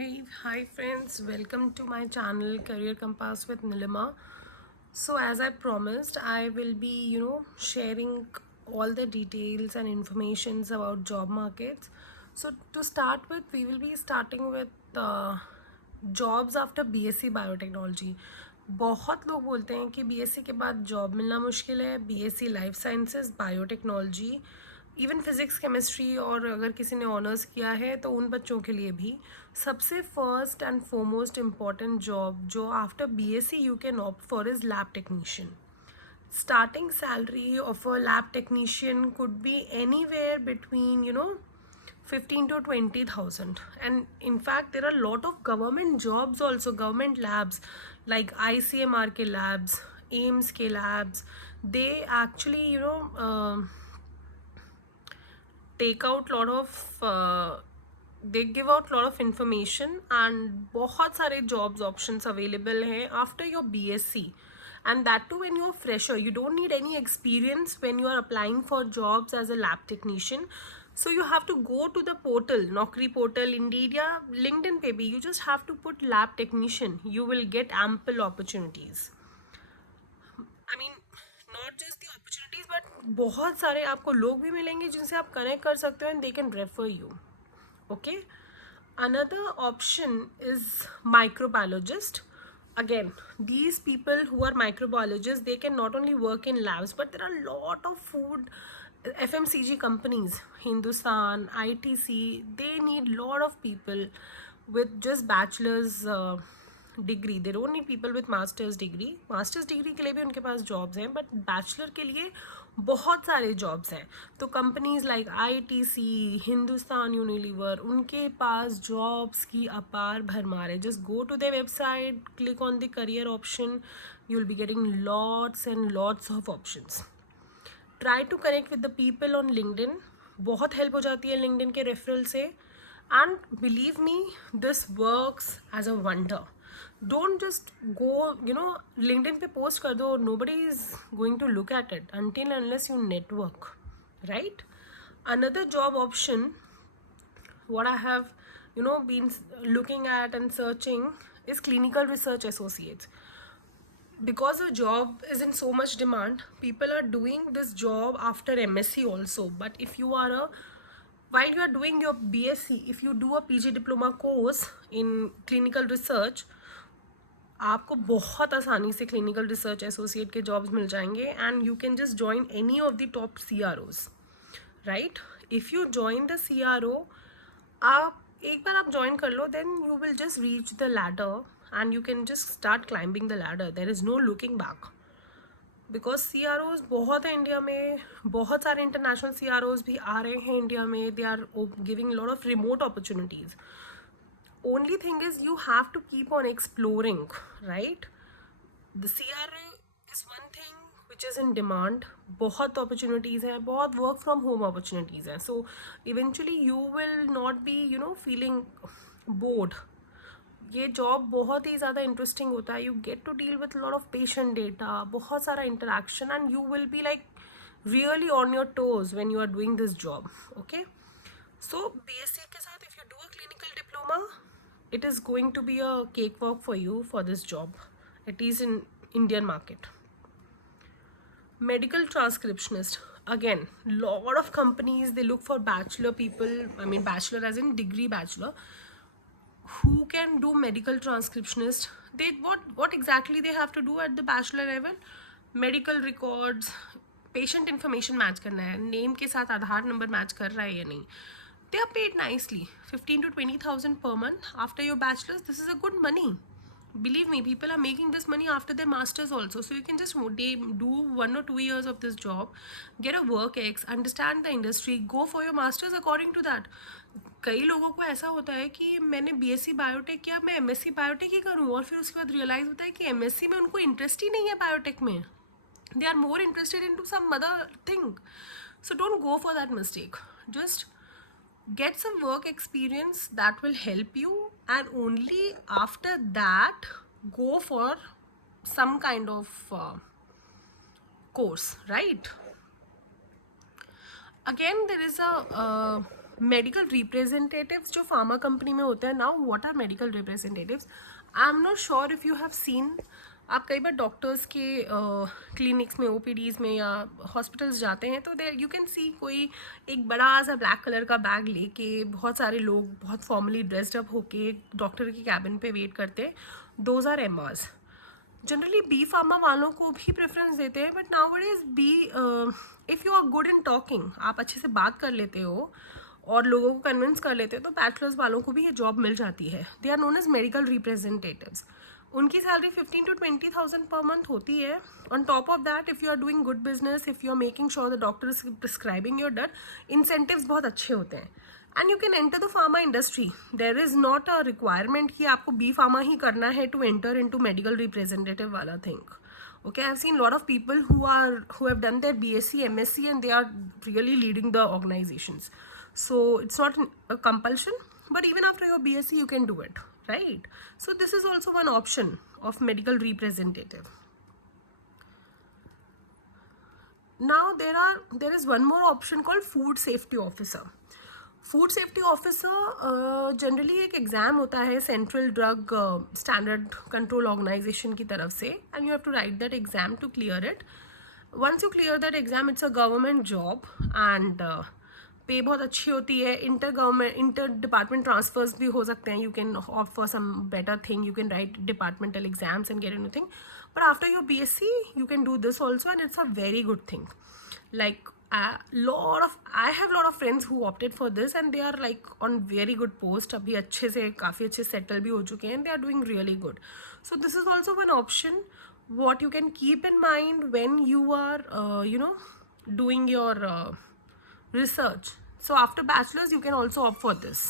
Hi friends, welcome to my channel Career Compass with Nilima. So as I promised, I will be, sharing all the details and informations about job markets. So to start with, we will be starting with jobs after BSc Biotechnology. बहुत लोग बोलते हैं कि बीएससी के बाद जॉब मिलना मुश्किल है. BSc life sciences, biotechnology, even physics chemistry, और अगर किसी ने ऑनर्स किया है तो उन बच्चों के लिए भी सबसे first and foremost important job जो after BSc you can opt for is lab technician. Starting salary of a lab technician could be anywhere between 15 to 20,000. And in fact there are a lot of government jobs also, government labs like ICMR ke labs, AIMS ke labs. They actually take out lot of they give out lot of information, and बहुत सारे jobs options available हैं after your BSc, and that too when you're fresher. You don't need any experience when you are applying for jobs as a lab technician. So you have to go to the portal, Naukri portal, Indeed या LinkedIn पे भी. You just have to put lab technician. You will get ample opportunities. I mean, not just the opportunities, but बहुत सारे आपको लोग भी मिलेंगे जिनसे आप कनेक्ट कर सकते हो, and they can refer you. Okay. Another option is microbiologist. Again, these people who are microbiologists, they can not only work in labs, but there are a lot of food FMCG companies, Hindustan, ITC. They need lot of people with just bachelor's degree. They don't need people with masters degree. Masters degree के लिए भी उनके पास jobs हैं, but bachelor के लिए बहुत सारे जॉब्स हैं. तो companies like ITC, Hindustan Unilever, उनके पास जॉब्स की अपार भरमार है. Just go to the website, click on the career option, you will be getting lots and lots of options. Try to connect with the people on LinkedIn. बहुत हेल्प हो जाती है लिंक्डइन के रेफरल से. And believe me, this works as a wonder. Don't just go, LinkedIn पे post कर दो. Nobody is going to look at it until unless you network, right? Another job option what I have been looking at and searching is clinical research associates. Because the job is in so much demand, people are doing this job after MSc also. But if you are while you are doing your BSc, if you do a PG diploma course in clinical research, आपको बहुत आसानी से clinical research associate के jobs मिल जाएंगे, and you can just join any of the top CROs, right? If you join the CRO, आप एक बार आप ज्वाइन कर लो, then you will just reach the ladder and you can just start climbing the ladder. There is no looking back. Because CROs बहुत है इंडिया में. बहुत सारे इंटरनेशनल CROs भी आ रहे हैं इंडिया में. They are giving lot of remote opportunities. Only thing is you have to keep on exploring, right? The CRA is one thing which is in demand. बहुत opportunities हैं, बहुत work from home opportunities हैं. So eventually you will not be feeling bored. ये job बहुत ही ज़्यादा interesting होता है. You get to deal with lot of patient data, बहुत सारा interaction, and you will be like really on your toes when you are doing this job. Okay. So BSc के साथ if you do a clinical diploma, it is going to be a cakewalk for you for this job, at least in Indian market. Medical transcriptionist, again, lot of companies, they look for bachelor people. I mean bachelor as in degree bachelor, who can do medical transcriptionist. They what exactly they have to do at the bachelor level? Medical records, patient information match करना है, name के साथ आधार number match कर रहा है या नहीं. They are paid nicely, 15 to 20,000 per month after your bachelor's. This is a good money. Believe me, people are making this money after their masters also. So you can just do 1 or 2 years of this job, get a work ex, understand the industry, go for your masters according to that. कई लोगों को ऐसा होता है कि मैंने BSc biotech किया, मैं MSc बायोटेक ही करूँ, और फिर उसके बाद रियलाइज़ होता है कि MSc में उनको इंटरेस्ट ही नहीं है बायोटेक में. They are more interested into some other thing. So don't go for that mistake. Just get some work experience that will help you, and only after that go for some kind of course, right? Again, there is a medical representatives जो pharma company में होते हैं, now what are medical representatives, I am not sure if you have seen, आप कई बार doctors के clinics में, OPDs में या हॉस्पिटल्स जाते हैं तो देयर यू कैन सी कोई एक बड़ा सा ब्लैक कलर का बैग लेके बहुत सारे लोग बहुत फॉर्मली ड्रेस्ड अप होके डॉक्टर के कैबिन पे वेट करते हैं. Those are MRs. Generally B pharma वालों को भी प्रेफरेंस देते हैं, but now is B, if you are good in talking, आप अच्छे से बात कर लेते हो और लोगों को कन्विंस कर लेते हो, तो बैचलर्स वालों को भी ये जॉब मिल जाती है. They are known as medical representatives. उनकी सैलरी 15 to 20,000 पर मंथ होती है. On top of that, if you are doing good business, if you are making sure the doctor is prescribing your drug, incentives बहुत अच्छे होते हैं. And you can enter the pharma industry. There is not a requirement कि आपको B pharma ही करना है to enter into medical representative वाला thing. Okay, I've seen a lot of people who have done their BSc, MSc, and they are really leading the organizations. So it's not a compulsion, but even after your BSc, you can do it, right? So this is also one option of medical representative. Now there is one more option called food safety officer. Food safety officer generally एक exam होता है central drug standard control organisation की तरफ से, and you have to write that exam to clear it. Once you clear that exam, it's a government job and pay बहुत अच्छी होती है. इंटर डिपार्टमेंट ट्रांसफर्स भी हो सकते हैं. You can opt for some better thing, you can write departmental exams and get anything. But after your BSc, you can do this also, and it's a very good thing. Like I have lot of friends who opted for this, and they are like on very good post. अभी अच्छे से काफ़ी अच्छे settle भी हो चुके हैं. They are doing really good. So this is also one option what you can keep in mind when you are doing your research. So after bachelor's, you can also opt for this.